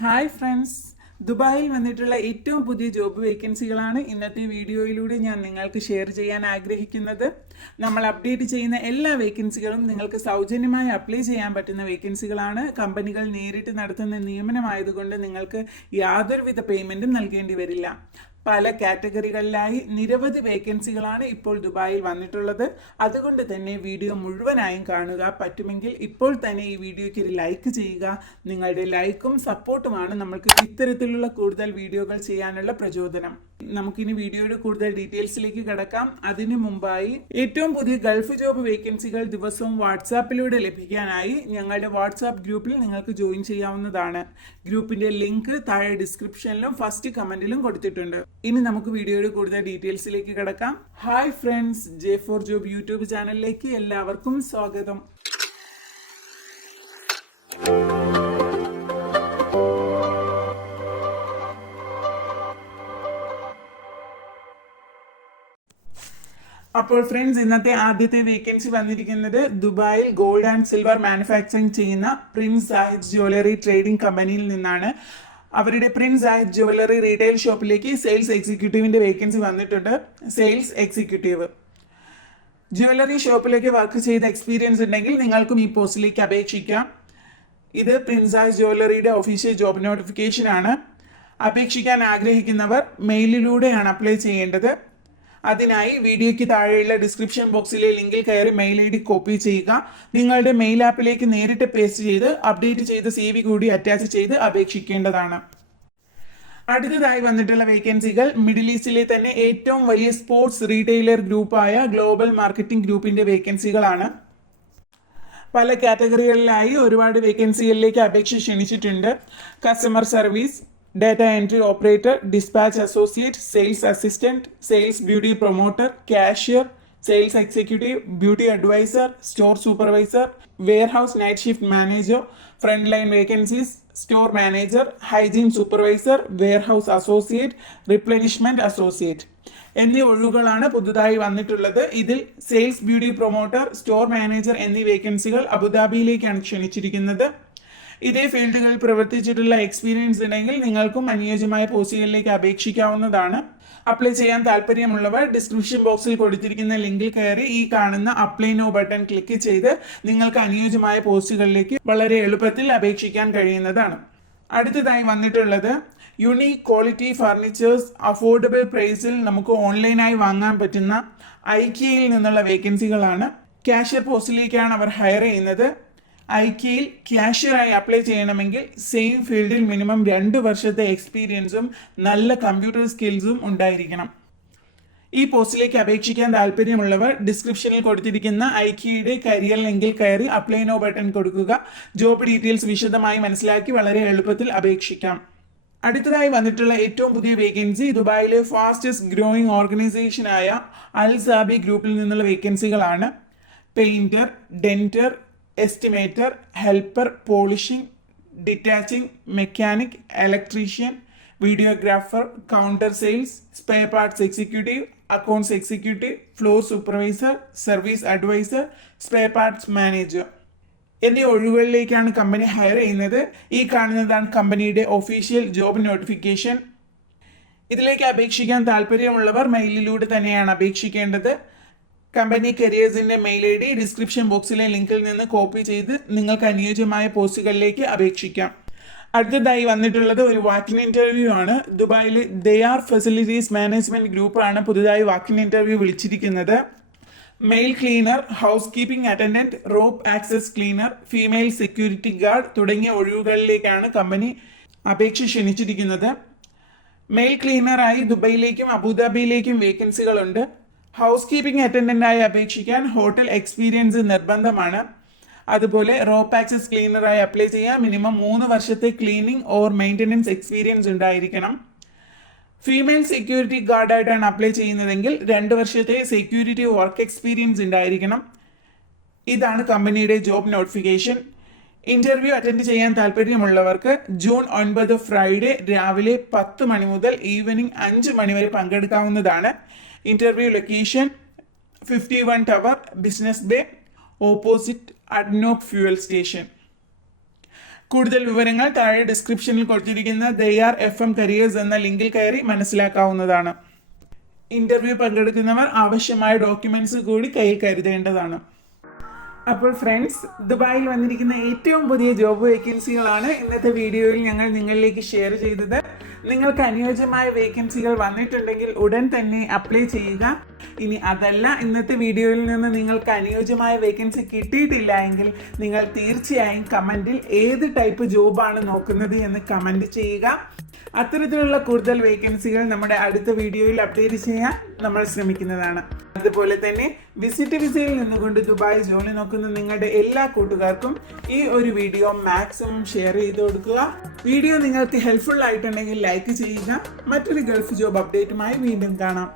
Hi friends, ദുബായിൽ വന്നിട്ടുള്ള ഏറ്റവും പുതിയ ജോബ് വേക്കൻസികളാണ് ഇന്നത്തെ വീഡിയോയിലൂടെ ഞാൻ നിങ്ങൾക്ക് ഷെയർ ചെയ്യാൻ ആഗ്രഹിക്കുന്നത്. നമ്മൾ അപ്ഡേറ്റ് ചെയ്യുന്ന എല്ലാ വേക്കൻസികളും നിങ്ങൾക്ക് സൗജന്യമായി അപ്ലൈ ചെയ്യാൻ പറ്റുന്ന വേക്കൻസികളാണ്. കമ്പനികൾ നേരിട്ട് നടത്തുന്ന നിയമനമായതുകൊണ്ട് നിങ്ങൾക്ക് യാതൊരുവിധ പേയ്മെൻറ്റും നൽകേണ്ടി വരില്ല. പല കാറ്റഗറികളിലായി നിരവധി വേക്കൻസികളാണ് ഇപ്പോൾ ദുബായിൽ വന്നിട്ടുള്ളത്. അതുകൊണ്ട് തന്നെ വീഡിയോ മുഴുവനായും കാണുക. പറ്റുമെങ്കിൽ ഇപ്പോൾ തന്നെ ഈ വീഡിയോയ്ക്ക് ഒരു ലൈക്ക് ചെയ്യുക. നിങ്ങളുടെ ലൈക്കും സപ്പോർട്ടുമാണ് നമ്മൾക്ക് ഇത്തരത്തിലുള്ള കൂടുതൽ വീഡിയോകൾ ചെയ്യാനുള്ള പ്രചോദനം. നമുക്കിനി വീഡിയോയുടെ കൂടുതൽ ഡീറ്റെയിൽസിലേക്ക് കടക്കാം. അതിനു മുമ്പായി ഏറ്റവും പുതിയ ഗൾഫ് ജോബ് വേക്കൻസികൾ ദിവസവും വാട്സാപ്പിലൂടെ ലഭിക്കാനായി ഞങ്ങളുടെ വാട്സാപ്പ് ഗ്രൂപ്പിൽ നിങ്ങൾക്ക് ജോയിൻ ചെയ്യാവുന്നതാണ്. ഗ്രൂപ്പിന്റെ ലിങ്ക് താഴെ ഡിസ്ക്രിപ്ഷനിലും ഫസ്റ്റ് കമന്റിലും കൊടുത്തിട്ടുണ്ട്. ഇനി നമുക്ക് വീഡിയോയുടെ കൂടുതൽ ഡീറ്റെയിൽസിലേക്ക് കടക്കാം. Hi friends, J4 job YouTube ചാനലിലേക്ക് എല്ലാവർക്കും സ്വാഗതം. അപ്പോൾ ഫ്രണ്ട്സ്, ഇന്നത്തെ ആദ്യത്തെ വേക്കൻസി വന്നിരിക്കുന്നത് ദുബായിൽ ഗോൾഡ് ആൻഡ് സിൽവർ മാനുഫാക്ചറിങ് ചെയ്യുന്ന പ്രിൻസ് സാഹിദ് ജ്വല്ലറി ട്രേഡിംഗ് കമ്പനിയിൽ നിന്നാണ്. അവരുടെ പ്രിൻസ് സാഹിദ് ജ്വല്ലറി റീറ്റെയിൽ ഷോപ്പിലേക്ക് സെയിൽസ് എക്സിക്യൂട്ടീവിന്റെ വേക്കൻസി വന്നിട്ടുണ്ട്. സെയിൽസ് എക്സിക്യൂട്ടീവ് ജ്വല്ലറി ഷോപ്പിലേക്ക് വർക്ക് ചെയ്ത എക്സ്പീരിയൻസ് ഉണ്ടെങ്കിൽ നിങ്ങൾക്കും ഈ പോസ്റ്റിലേക്ക് അപേക്ഷിക്കാം. ഇത് പ്രിൻസ് സാഹിദ് ജ്വല്ലറിയുടെ ഒഫീഷ്യൽ ജോബ് നോട്ടിഫിക്കേഷൻ ആണ്. അപേക്ഷിക്കാൻ ആഗ്രഹിക്കുന്നവർ മെയിലിലൂടെയാണ് അപ്ലൈ ചെയ്യേണ്ടത്. അതിനായി വീഡിയോയ്ക്ക് താഴെയുള്ള ഡിസ്ക്രിപ്ഷൻ ബോക്സിലെ ലിങ്കിൽ കയറി മെയിൽ ID കോപ്പി ചെയ്യുക. നിങ്ങളുടെ മെയിൽ ആപ്പിലേക്ക് നേരിട്ട് പേസ്റ്റ് ചെയ്ത് അപ്ഡേറ്റ് ചെയ്ത CV കൂടി അറ്റാച്ച് ചെയ്ത് അപേക്ഷിക്കേണ്ടതാണ്. അടുത്തതായി വന്നിട്ടുള്ള വേക്കൻസികൾ മിഡിൽ ഈസ്റ്റിലെ തന്നെ ഏറ്റവും വലിയ സ്പോർട്സ് റീറ്റെയിലർ ഗ്രൂപ്പായ ഗ്ലോബൽ മാർക്കറ്റിംഗ് ഗ്രൂപ്പിന്റെ വേക്കൻസികളാണ്. പല കാറ്റഗറികളിലായി ഒരുപാട് വേക്കൻസികളിലേക്ക് അപേക്ഷ ക്ഷണിച്ചിട്ടുണ്ട്. Customer service, data entry operator, dispatch associate, sales assistant, sales beauty promoter, cashier, sales executive, beauty advisor, store supervisor, warehouse night shift manager, front line vacancies, store manager, hygiene supervisor, warehouse associate, replenishment associate എന്നീ ഒഴിവുകളാണ് പുതുതായി വന്നിട്ടുള്ളത്. ഇതിൽ sales beauty promoter, store manager എന്നീ വേക്കൻസികൾ അബുദാബിയിലേക്കാണ് ക്ഷണിച്ചിരിക്കുന്നത്. ഇതേ ഫീൽഡുകളിൽ പ്രവർത്തിച്ചിട്ടുള്ള experience ഉണ്ടെങ്കിൽ നിങ്ങൾക്കും അനുയോജ്യമായ പോസ്റ്റുകളിലേക്ക് അപേക്ഷിക്കാവുന്നതാണ്. അപ്ലൈ ചെയ്യാൻ താല്പര്യമുള്ളവർ ഡിസ്ക്രിപ്ഷൻ ബോക്സിൽ കൊടുത്തിരിക്കുന്ന ലിങ്കിൽ കയറി ഈ കാണുന്ന അപ്ലൈ നോ ബട്ടൺ ക്ലിക്ക് ചെയ്ത് നിങ്ങൾക്ക് അനുയോജ്യമായ പോസ്റ്റുകളിലേക്ക് വളരെ എളുപ്പത്തിൽ അപേക്ഷിക്കാൻ കഴിയുന്നതാണ്. അടുത്തതായി വന്നിട്ടുള്ളത് യുണീക് ക്വാളിറ്റി ഫർണിച്ചേഴ്സ് അഫോർഡബിൾ പ്രൈസിൽ നമുക്ക് ഓൺലൈനായി വാങ്ങാൻ പറ്റുന്ന IKEAയിൽ നിന്നുള്ള വേക്കൻസികളാണ്. കാഷ്യർ പോസ്റ്റിലേക്കാണ് അവർ ഹയർ ചെയ്യുന്നത്. IKEAയിൽ ക്യാഷ്യറായി അപ്ലൈ ചെയ്യണമെങ്കിൽ സെയിം ഫീൽഡിൽ മിനിമം 2 വർഷത്തെ എക്സ്പീരിയൻസും നല്ല കമ്പ്യൂട്ടർ സ്കിൽസും ഉണ്ടായിരിക്കണം. ഈ പോസ്റ്റിലേക്ക് അപേക്ഷിക്കാൻ താല്പര്യമുള്ളവർ ഡിസ്ക്രിപ്ഷനിൽ കൊടുത്തിരിക്കുന്ന IKEAയുടെ കരിയർ ലിങ്കിൽ കയറി അപ്ലൈ നോ ബട്ടൺ കൊടുക്കുക. ജോബ് ഡീറ്റെയിൽസ് വിശദമായി മനസ്സിലാക്കി വളരെ എളുപ്പത്തിൽ അപേക്ഷിക്കാം. അടുത്തതായി വന്നിട്ടുള്ള ഏറ്റവും പുതിയ വേക്കൻസി ദുബായിലെ ഫാസ്റ്റസ്റ്റ് ഗ്രോയിങ് ഓർഗനൈസേഷനായ Zaabi ഗ്രൂപ്പിൽ നിന്നുള്ള വേക്കൻസികളാണ്. Painter, denter, estimator, helper, polishing, detaching, mechanic, electrician, videographer, counter sales, spare parts executive, accounts executive, floor supervisor, service advisor, spare parts manager എന്നീ ഒഴിവുകളിലേക്കാണ് കമ്പനി ഹയർ ചെയ്യുന്നത്. ഈ കാണുന്നതാണ് കമ്പനിയുടെ ഒഫീഷ്യൽ ജോബ് നോട്ടിഫിക്കേഷൻ. ഇതിലേക്ക് അപേക്ഷിക്കാൻ താല്പര്യമുള്ളവർ മെയിലിലൂടെ തന്നെയാണ് അപേക്ഷിക്കേണ്ടത്. കമ്പനി കരിയേഴ്സിന്റെ മെയിൽ ID ഡിസ്ക്രിപ്ഷൻ ബോക്സിലെ ലിങ്കിൽ നിന്ന് കോപ്പി ചെയ്ത് നിങ്ങൾക്ക് അനുയോജ്യമായ പോസ്റ്റുകളിലേക്ക് അപേക്ഷിക്കാം. അടുത്തതായി വന്നിട്ടുള്ളത് ഒരു വാക്കിൻ ഇന്റർവ്യൂ ആണ്. ദുബായിലെ ദയാർ ഫെസിലിറ്റീസ് മാനേജ്മെന്റ് ഗ്രൂപ്പാണ് പുതുതായി വാക്കിൻ ഇന്റർവ്യൂ വിളിച്ചിരിക്കുന്നത്. Male cleaner, housekeeping attendant, rope access cleaner, female security guard തുടങ്ങിയ ഒഴിവുകളിലേക്കാണ് കമ്പനി അപേക്ഷ ക്ഷണിച്ചിരിക്കുന്നത്. മെയിൽ ക്ലീനറായി ദുബൈയിലേക്കും അബുദാബിയിലേക്കും വേക്കൻസികളുണ്ട്. ഹൗസ് കീപ്പിംഗ് അറ്റൻഡന്റായി അപേക്ഷിക്കാൻ ഹോട്ടൽ എക്സ്പീരിയൻസ് നിർബന്ധമാണ്. അതുപോലെ റോപ്പ് ആക്സസ് ക്ലീനറായി അപ്ലൈ ചെയ്യാൻ മിനിമം 3 വർഷത്തെ ക്ലീനിങ് ഓർ മെയിൻ്റനൻസ് എക്സ്പീരിയൻസ് ഉണ്ടായിരിക്കണം. ഫീമെയിൽ സെക്യൂരിറ്റി ഗാർഡായിട്ടാണ് അപ്ലൈ ചെയ്യുന്നതെങ്കിൽ 2 വർഷത്തെ സെക്യൂരിറ്റി വർക്ക് എക്സ്പീരിയൻസ് ഉണ്ടായിരിക്കണം. ഇതാണ് കമ്പനിയുടെ ജോബ് നോട്ടിഫിക്കേഷൻ. ഇന്റർവ്യൂ അറ്റൻഡ് ചെയ്യാൻ താല്പര്യമുള്ളവർക്ക് ജൂൺ 9 ഫ്രൈഡേ രാവിലെ 10 മണി മുതൽ ഈവനിങ് 5 മണി വരെ പങ്കെടുക്കാവുന്നതാണ്. Interview location 51 tower business bay opposite ADNOC fuel station. കൂടുതൽ വിവരങ്ങൾ താഴെ ഡിസ്ക്രിപ്ഷനിൽ കൊടുത്തിരിക്കുന്ന ദയാർ FM കരിയേഴ്സ് എന്ന ലിങ്കിൽ കയറി മനസ്സിലാക്കാവുന്നതാണ്. ഇന്റർവ്യൂ പങ്കെടുക്കുന്നവർ ആവശ്യമായ ഡോക്യുമെന്റ്സ് കൂടി കയ്യിൽ കരുതേണ്ടതാണ്. അപ്പോൾ ഫ്രണ്ട്സ്, ദുബായിൽ വന്നിരിക്കുന്ന ഏറ്റവും പുതിയ ജോബ് വേക്കൻസികളാണ് ഇന്നത്തെ വീഡിയോയിൽ ഞങ്ങൾ നിങ്ങളിലേക്ക് ഷെയർ ചെയ്തത്. നിങ്ങൾക്ക് അനുയോജ്യമായ വേക്കൻസികൾ വന്നിട്ടുണ്ടെങ്കിൽ ഉടൻ തന്നെ അപ്ലൈ ചെയ്യുക. ഇനി അതല്ല, ഇന്നത്തെ വീഡിയോയിൽ നിന്ന് നിങ്ങൾക്ക് അനുയോജ്യമായ വേക്കൻസി കിട്ടിയിട്ടില്ല എങ്കിൽ നിങ്ങൾ തീർച്ചയായും കമൻറ്റിൽ ഏത് ടൈപ്പ് ജോബാണ് നോക്കുന്നത് എന്ന് കമൻറ്റ് ചെയ്യുക. അത്തരത്തിലുള്ള കൂടുതൽ വേക്കൻസികൾ നമ്മുടെ അടുത്ത വീഡിയോയിൽ അപ്ഡേറ്റ് ചെയ്യാൻ നമ്മൾ ശ്രമിക്കുന്നതാണ്. അതുപോലെ തന്നെ വിസിറ്റ് വിസയിൽ നിന്നുകൊണ്ട് ദുബായ് ജോലി നോക്കുന്ന നിങ്ങളുടെ എല്ലാ കൂട്ടുകാർക്കും ഈ ഒരു വീഡിയോ മാക്സിമം ഷെയർ ചെയ്ത് കൊടുക്കുക. വീഡിയോ നിങ്ങൾക്ക് ഹെൽപ്ഫുൾ ആയിട്ടുണ്ടെങ്കിൽ ലൈക്ക് ചെയ്യുക. മറ്റൊരു ഗൾഫ് ജോബ് അപ്ഡേറ്റുമായി വീണ്ടും കാണാം.